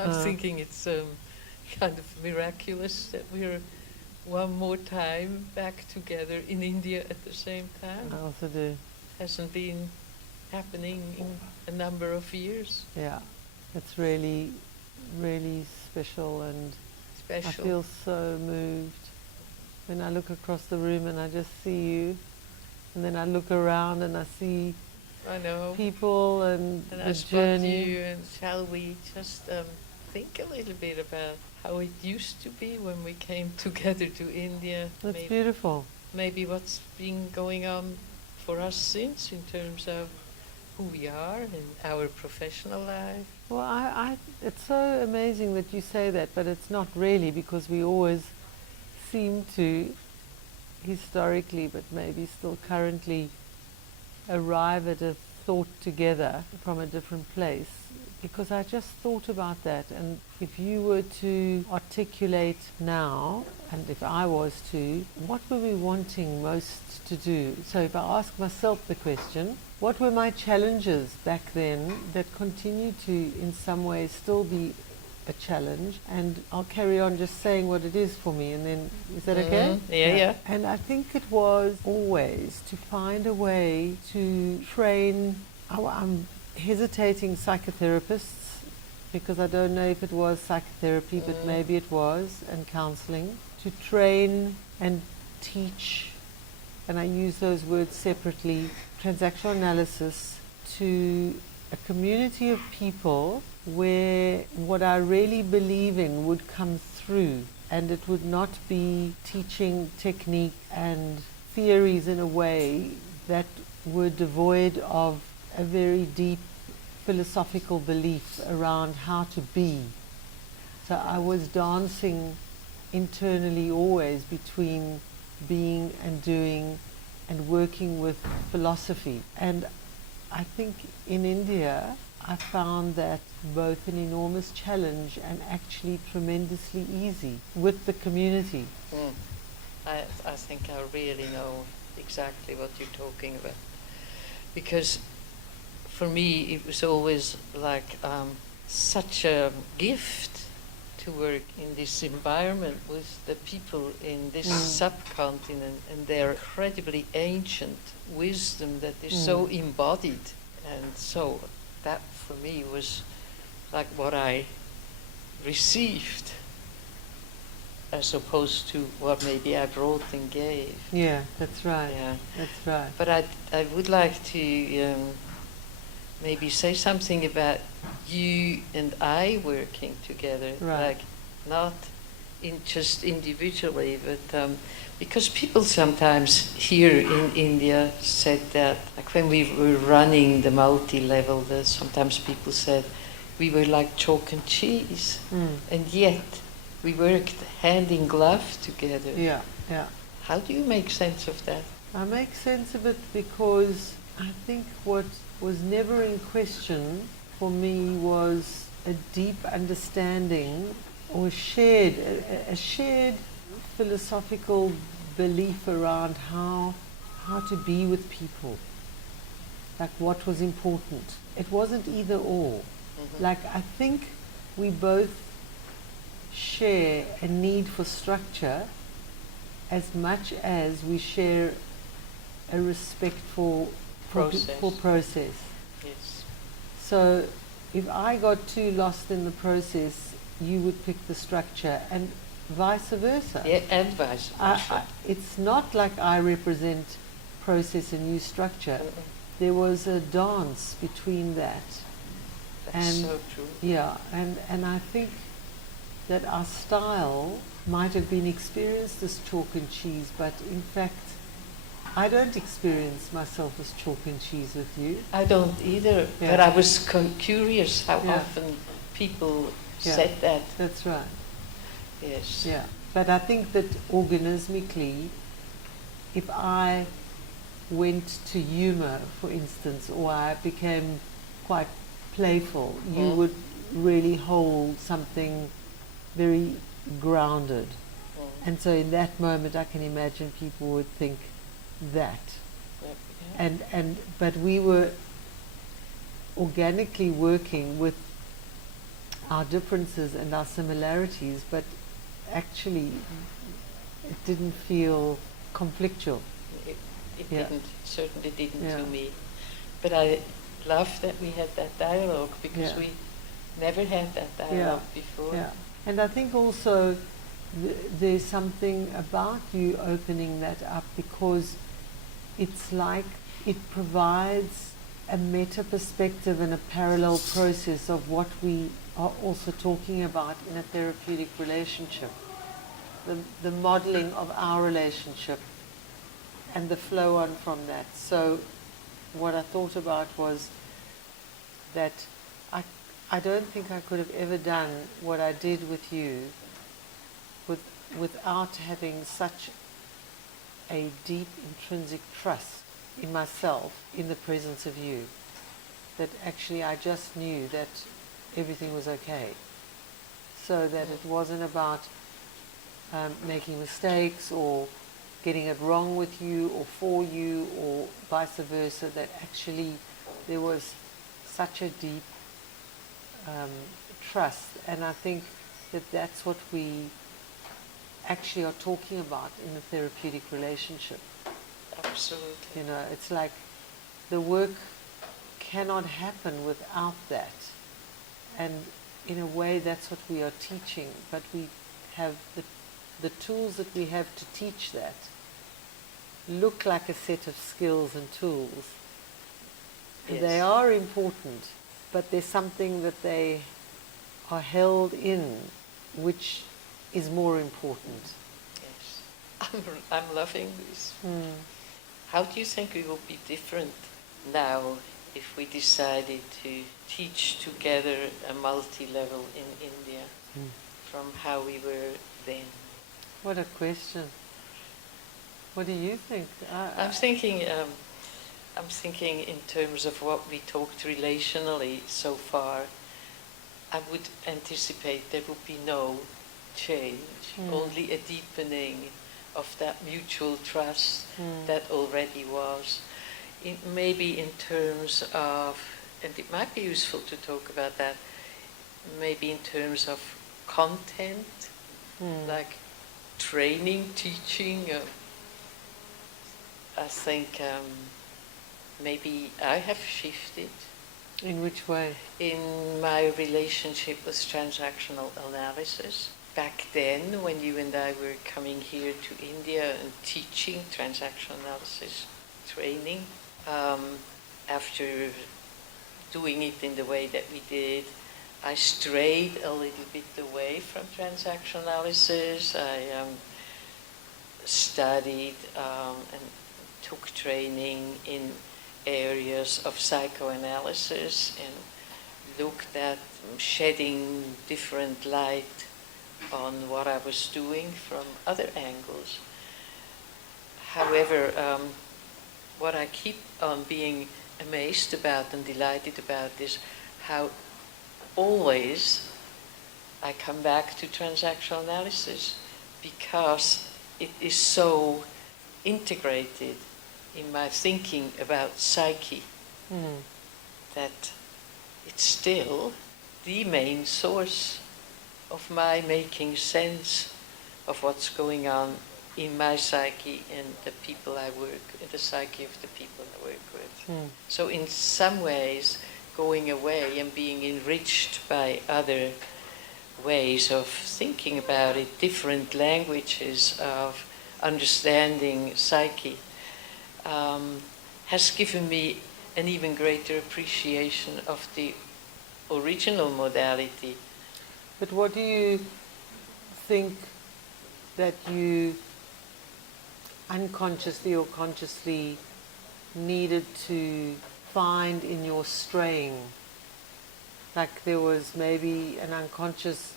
I'm thinking it's kind of miraculous that we're one more time back together in India at the same time. I also do. Hasn't been happening in a number of years. Yeah, it's really, really special, and I Special. feel so moved when I look across the room and I just see you, and then I look around and I see I know. people and And the I spot journey. you, and shall we just think a little bit about how it used to be when we came together to India? That's beautiful. Maybe what's been going on for us since in terms of who we are and our professional life. Well, it's so amazing that you say that, but it's not really, because we always seem to, historically, but maybe still currently, arrive at a thought together from a different place. Because I just thought about that, and if you were to articulate now, and if I was to, what were we wanting most to do? So if I ask myself the question, what were my challenges back then that continue to in some ways still be a challenge? And I'll carry on just saying what it is for me, and then, is that okay? Yeah. And I think it was always to find a way to train. I'm hesitating psychotherapists, because I don't know if it was psychotherapy, but maybe it was, and counseling, to train and teach, and I use those words separately, transactional analysis, to a community of people where what I really believe in would come through, and it would not be teaching technique and theories in a way that were devoid of a very deep philosophical belief around how to be. So I was dancing internally always between being and doing and working with philosophy. And I think in India I found that both an enormous challenge and actually tremendously easy with the community. I think I really know exactly what you're talking about, because for me it was always like such a gift to work in this environment with the people in this subcontinent and their incredibly ancient wisdom that is so embodied. And so that for me was like what I received, as opposed to what maybe I brought and gave. Yeah, that's right. Yeah. That's right. But I would like to maybe say something about you and I working together, Right. like not in just individually, but because people sometimes here in India said that, like when we were running the multi-level, sometimes people said we were like chalk and cheese, and yet we worked hand in glove together. Yeah, yeah. How do you make sense of that? I make sense of it because I think what was never in question for me was a deep understanding or a shared philosophical belief around how to be with people, like what was important. It wasn't either or. Like I think we both share a need for structure as much as we share a respect for process. Yes. So if I got too lost in the process, you would pick the structure, and vice versa. Yeah, and vice versa. It's not like I represent process and you structure. There was a dance between that. That's so true. Yeah, and I think that our style might have been experienced as chalk and cheese, but in fact I don't experience myself as chalk and cheese with you. I don't either, Yeah. but I was curious how Yeah. often people Yeah. said that. That's right. Yes. Yeah. But I think that organismically, if I went to humor, for instance, or I became quite playful, you would really hold something very grounded. And so in that moment I can imagine people would think that. Yeah. But we were organically working with our differences and our similarities, but actually it didn't feel conflictual. It, it Yeah. didn't, certainly didn't Yeah. to me. But I love that we had that dialogue, because Yeah. we never had that dialogue before. Yeah. And I think also there's something about you opening that up, because it's like it provides a meta perspective and a parallel process of what we are also talking about in a therapeutic relationship. The modeling of our relationship and the flow on from that. So what I thought about was that I don't think I could have ever done what I did with you without having such a deep intrinsic trust in myself in the presence of you, that actually I just knew that everything was okay. So that it wasn't about making mistakes or getting it wrong with you or for you or vice versa, that actually there was such a deep trust. And I think that that's what we actually are talking about in a therapeutic relationship. Absolutely. You know, it's like the work cannot happen without that. And in a way that's what we are teaching, but we have the tools that we have to teach that look like a set of skills and tools. Yes. They are important, but there's something that they are held in which is more important. Yes. I'm loving this. How do you think we will be different now if we decided to teach together a multi-level in India from how we were then? What a question. What do you think? I'm thinking in terms of what we talked relationally so far. I would anticipate there would be no change, only a deepening of that mutual trust that already was. Maybe in terms of, and it might be useful to talk about that, maybe in terms of content, like training, teaching. I think maybe I have shifted. In which way? In my relationship with transactional analysis. Back then, when you and I were coming here to India and teaching transactional analysis training, after doing it in the way that we did, I strayed a little bit away from transactional analysis. I studied and took training in areas of psychoanalysis and looked at shedding different light on what I was doing from other angles. However, what I keep on being amazed about and delighted about is how always I come back to transactional analysis, because it is so integrated in my thinking about psyche that it's still the main source of my making sense of what's going on in my psyche and the people I work, in the psyche of the people I work with. So in some ways, going away and being enriched by other ways of thinking about it, different languages of understanding psyche, has given me an even greater appreciation of the original modality. But what do you think that you unconsciously or consciously needed to find in your straying? Like there was maybe an unconscious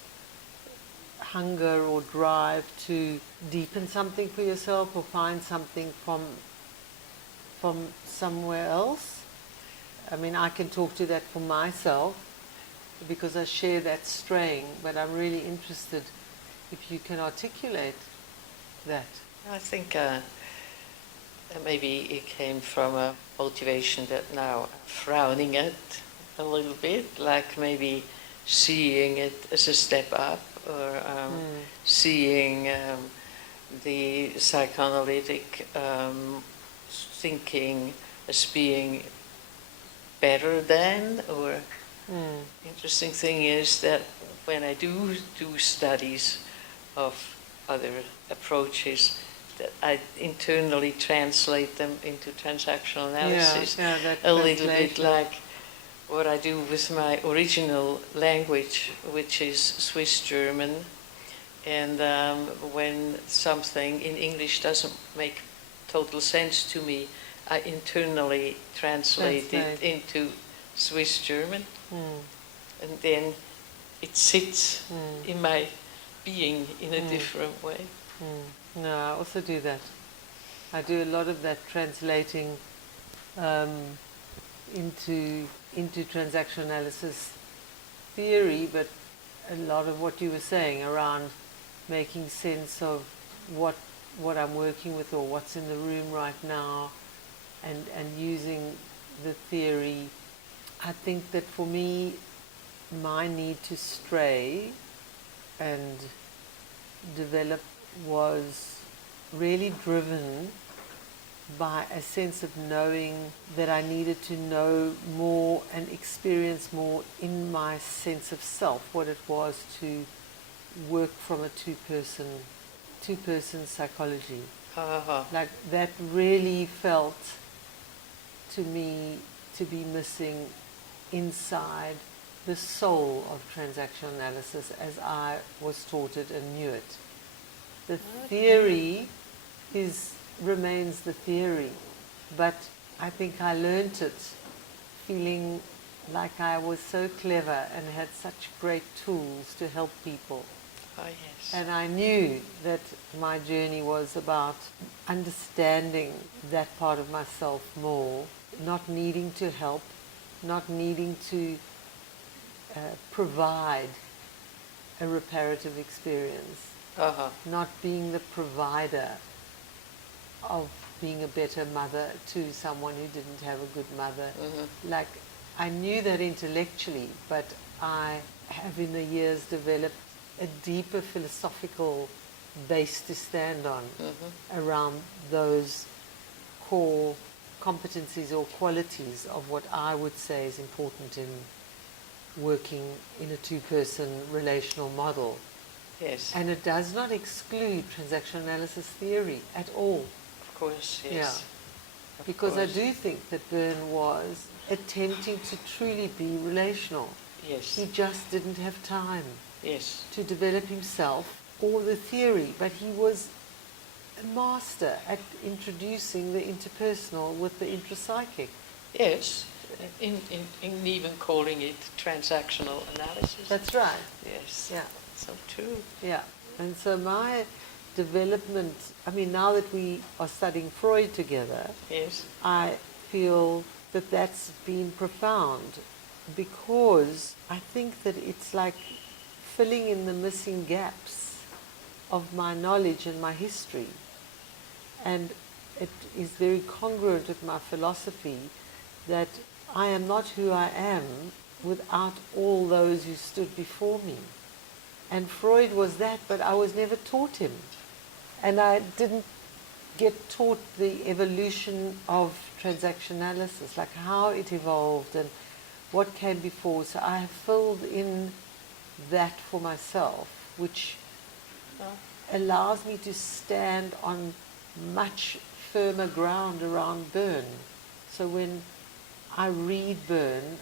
hunger or drive to deepen something for yourself or find something from somewhere else? I mean, I can talk to that for myself because I share that straying, but I'm really interested if you can articulate that. I think maybe it came from a motivation that now I'm frowning at a little bit, like maybe seeing it as a step up, or seeing the psychoanalytic thinking as being better than, or interesting thing is that when I do studies of other approaches, that I internally translate them into transactional analysis, a little bit like what I do with my original language, which is Swiss German. And when something in English doesn't make total sense to me, I internally translate it into Swiss German, and then it sits in my being in a different way. No, I also do that. I do a lot of that translating into transactional analysis theory, but a lot of what you were saying around making sense of what I'm working with or what's in the room right now, and using the theory. I think that for me, my need to stray and develop was really driven by a sense of knowing that I needed to know more and experience more in my sense of self what it was to work from a two-person psychology. Like that really felt to me to be missing inside the soul of transactional analysis as I was taught it and knew it. The theory remains the theory, but I think I learnt it feeling like I was so clever and had such great tools to help people. Oh, yes. And I knew that my journey was about understanding that part of myself more, not needing to help, not needing to provide a reparative experience, not being the provider of being a better mother to someone who didn't have a good mother. Like, I knew that intellectually, but I have in the years developed a deeper philosophical base to stand on around those core competencies or qualities of what I would say is important in working in a two-person relational model. Yes. And it does not exclude transactional analysis theory at all. Of course, yes. Yeah. Because I do think that Byrne was attempting to truly be relational. Yes. He just didn't have time to develop himself or the theory, but he was a master at introducing the interpersonal with the intrapsychic. Yes, in even calling it transactional analysis. That's right. Yes. Yeah. So true. Yeah. And so my development, I mean, now that we are studying Freud together, I feel that that's been profound, because I think that it's like filling in the missing gaps of my knowledge and my history. And it is very congruent with my philosophy that I am not who I am without all those who stood before me. And Freud was that, but I was never taught him. And I didn't get taught the evolution of transaction analysis, like how it evolved and what came before. So I have filled in that for myself, which allows me to stand on much firmer ground around Byrne. So when I read Byrne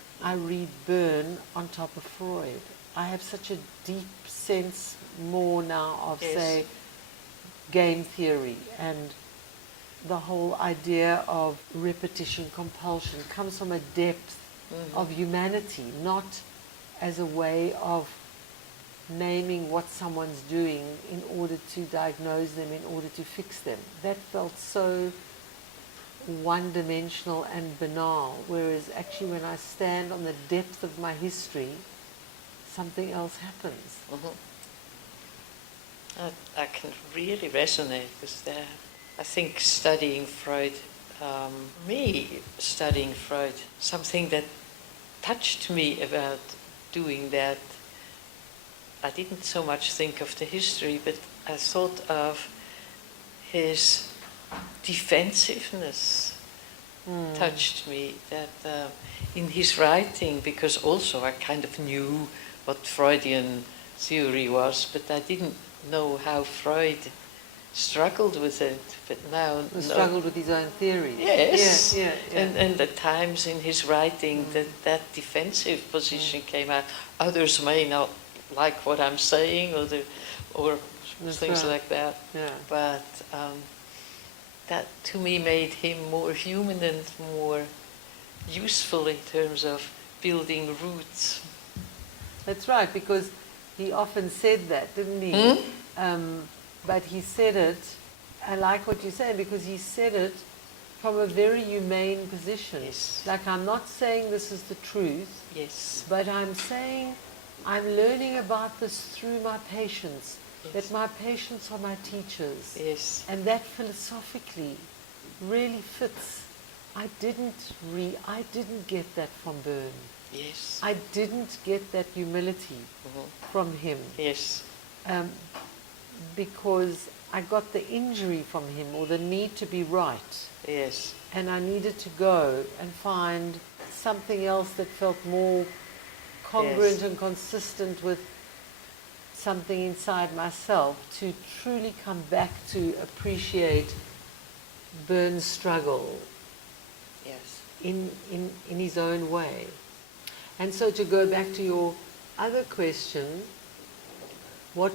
on top of Freud. I have such a deep sense more now of, say, game theory, and the whole idea of repetition compulsion comes from a depth of humanity, not as a way of naming what someone's doing in order to diagnose them, in order to fix them. That felt so one-dimensional and banal, whereas actually when I stand on the depth of my history, something else happens. I can really resonate with that. I think studying Freud, something that touched me about doing that, I didn't so much think of the history, but I thought of his defensiveness touched me, that in his writing, because also I kind of knew what Freudian theory was, but I didn't know how Freud struggled with it. But now Struggled with his own theories. Yes, Yeah. And at times in his writing that defensive position came out. Others may not like what I'm saying, or That's things right. like that. Yeah. But that to me made him more human and more useful in terms of building roots. That's right, because he often said that, didn't he? But he said it, I like what you're saying, because he said it from a very humane position. Yes. Like, I'm not saying this is the truth, Yes. but I'm saying I'm learning about this through my patients, that my patients are my teachers. Yes. And that philosophically really fits. I didn't get that from Byrne. Yes. I didn't get that humility from him. Yes. Because I got the injury from him, or the need to be right. Yes. And I needed to go and find something else that felt more congruent and consistent with something inside myself, to truly come back to appreciate Byrne's struggle Yes. in his own way. And so, to go back to your other question, what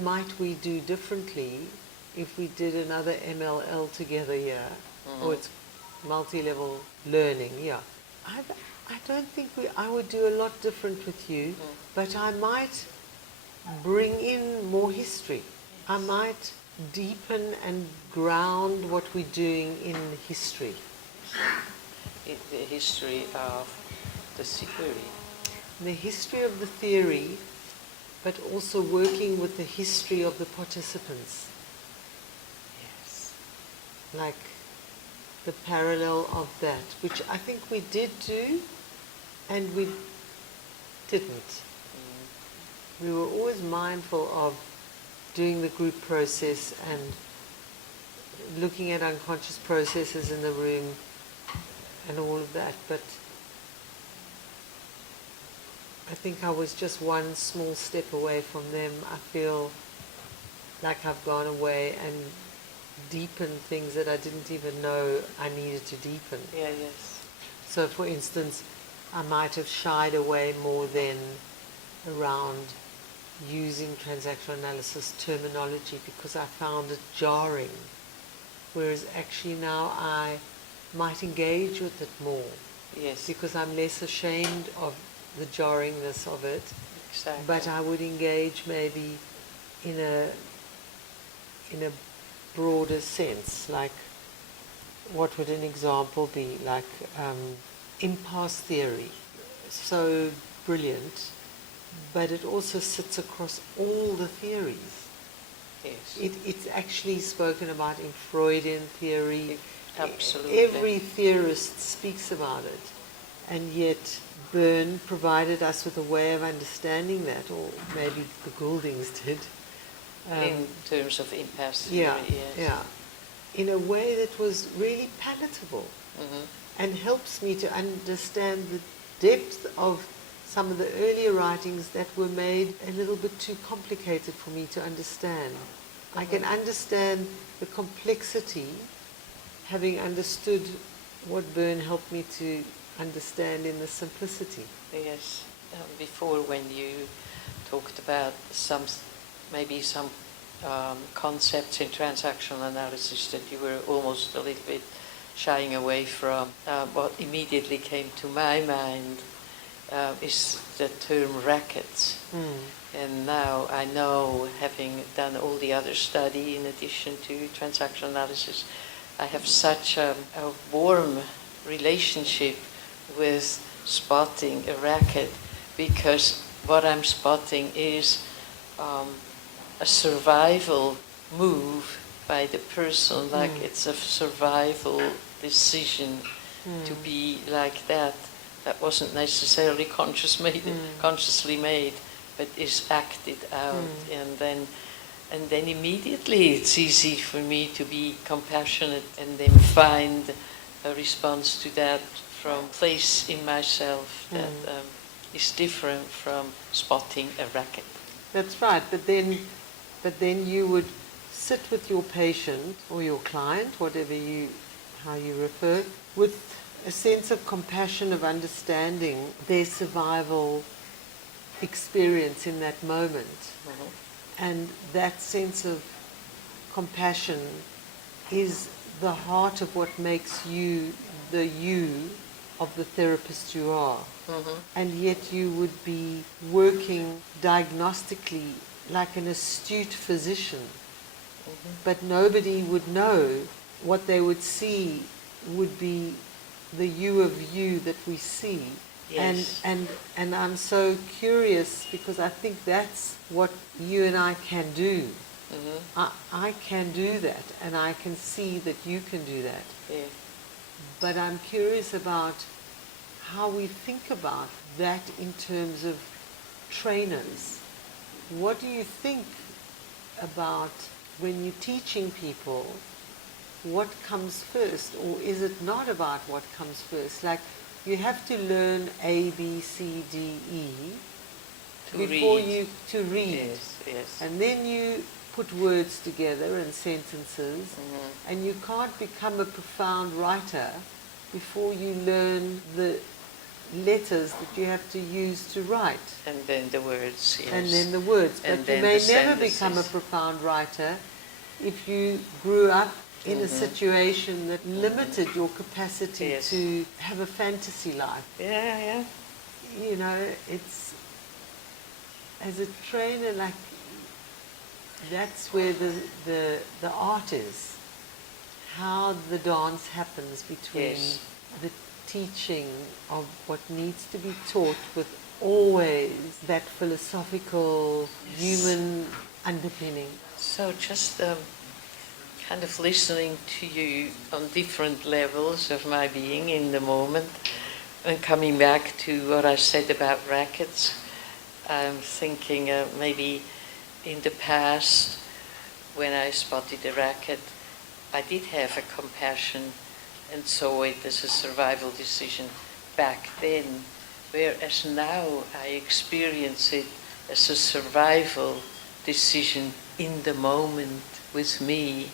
might we do differently if we did another MLL together here, or it's multi-level learning? Yeah, I don't think I would do a lot different with you, but I might bring in more history. I might deepen and ground what we're doing in history. The history of the theory. The history of the theory, but also working with the history of the participants. Yes. Like the parallel of that, which I think we did do, and we didn't. We were always mindful of doing the group process and looking at unconscious processes in the room and all of that, but I think I was just one small step away from them. I feel like I've gone away and deepened things that I didn't even know I needed to deepen. Yeah, yes. So, for instance, I might have shied away more than around using transactional analysis terminology because I found it jarring, whereas actually now I might engage with it more. Yes. Because I'm less ashamed of the jarringness of it. Exactly. But I would engage maybe in a broader sense. Like, what would an example be? Like impasse theory, so brilliant, but it also sits across all the theories. Yes. It's actually spoken about in Freudian theory. Absolutely. Every theorist speaks about it, and yet Byrne provided us with a way of understanding that, or maybe the Gouldings did. In terms of impasse theory, yes. Yeah, in a way that was really palatable and helps me to understand the depth of some of the earlier writings that were made a little bit too complicated for me to understand. I can understand the complexity, having understood what Byrne helped me to understand in the simplicity. Yes. Before, when you talked about maybe some concepts in transactional analysis that you were almost a little bit shying away from, what immediately came to my mind is the term rackets. And now I know, having done all the other study in addition to transactional analysis, I have such a warm relationship with spotting a racket, because what I'm spotting is a survival move by the person, like it's a survival decision to be like that. that wasn't necessarily consciously made, but is acted out, and then immediately it's easy for me to be compassionate and then find a response to that from a place in myself that is different from spotting a racket. That's right, but then you would sit with your patient or your client, how you refer, with a sense of compassion, of understanding their survival experience in that moment. And that sense of compassion is the heart of what makes you the you of the therapist you are. And yet you would be working diagnostically like an astute physician, but nobody would know. What they would see would be the you of you that we see. Yes. And I'm so curious because I think that's what you and I can do. I can do that, and I can see that you can do that. Yeah. But I'm curious about how we think about that in terms of trainers. What do you think about when you're teaching people? What comes first, or is it not about what comes first? Like, you have to learn A, B, C, D, E before you to read. Yes. And then you put words together and sentences, and you can't become a profound writer before you learn the letters that you have to use to write. And then the words, yes. And then the words. But you may never become a profound writer if you grew up in a situation that limited your capacity to have a fantasy life. Yeah. You know, it's, as a trainer, like, that's where the art is. How the dance happens between the teaching of what needs to be taught with always that philosophical human underpinning. So just kind of listening to you on different levels of my being in the moment, and coming back to what I said about rackets, I'm thinking maybe in the past when I spotted a racket, I did have a compassion and saw it as a survival decision back then, whereas now I experience it as a survival decision in the moment with me.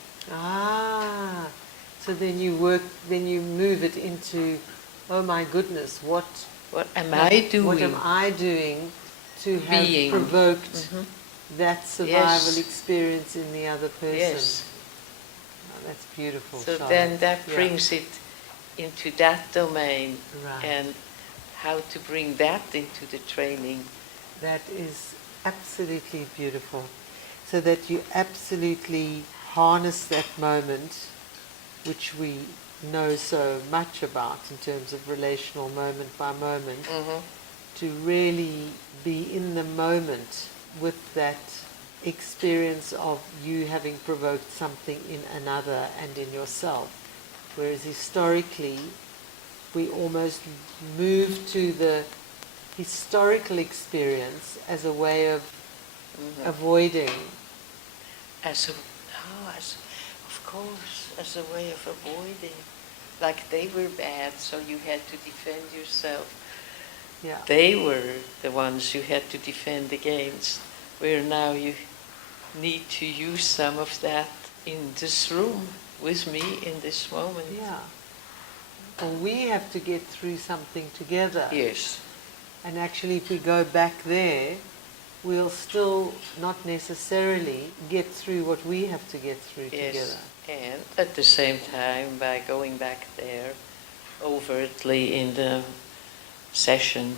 So then you move it into, oh my goodness, what am I doing? What am I doing to have provoked that survival experience in the other person? Yes. Oh, that's beautiful. So Charlotte. then that brings it into that domain, and how to bring that into the training. That is absolutely beautiful. So that you absolutely harness that moment, which we know so much about in terms of relational moment by moment, to really be in the moment with that experience of you having provoked something in another and in yourself. Whereas historically, we almost move to the historical experience as a way of avoiding. As a way of avoiding. Like they were bad, so you had to defend yourself. Yeah. They were the ones you had to defend against, where now you need to use some of that in this room with me in this moment. Yeah. Well, we have to get through something together. Yes. And actually, if we go back there, we'll still not necessarily get through what we have to get through together. And at the same time, by going back there overtly in the session,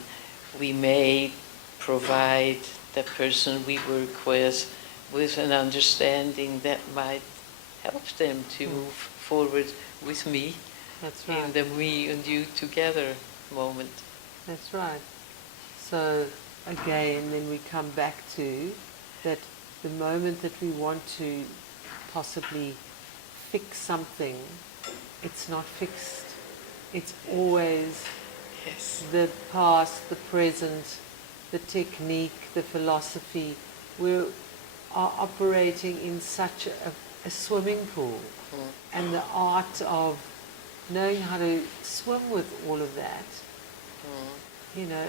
we may provide the person we work with an understanding that might help them to move forward with me. That's right. In the we and you together moment. That's right. So again, then we come back to that the moment that we want to possibly fix something, it's not fixed. It's always the past, the present, the technique, the philosophy. We are operating in such a swimming pool, and the art of knowing how to swim with all of that,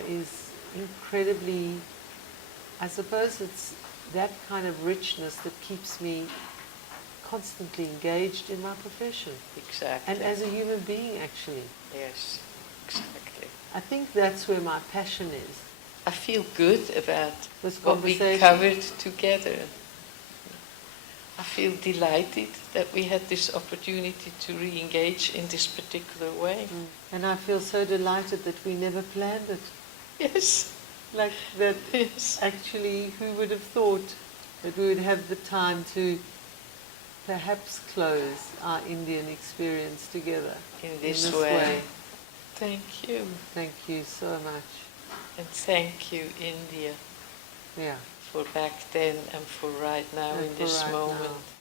is incredibly, I suppose it's that kind of richness that keeps me constantly engaged in my profession. Exactly. And as a human being, actually. Yes, exactly. I think that's where my passion is. I feel good about This what we conversation. covered together. I feel delighted that we had this opportunity to re-engage in this particular way. And I feel so delighted that we never planned it. Yes. Like that, Yes. actually, who would have thought that we would have the time to perhaps close our Indian experience together In this way. Thank you. Thank you so much. And thank you, India, Yeah. for back then and for right now And in for this right moment. now.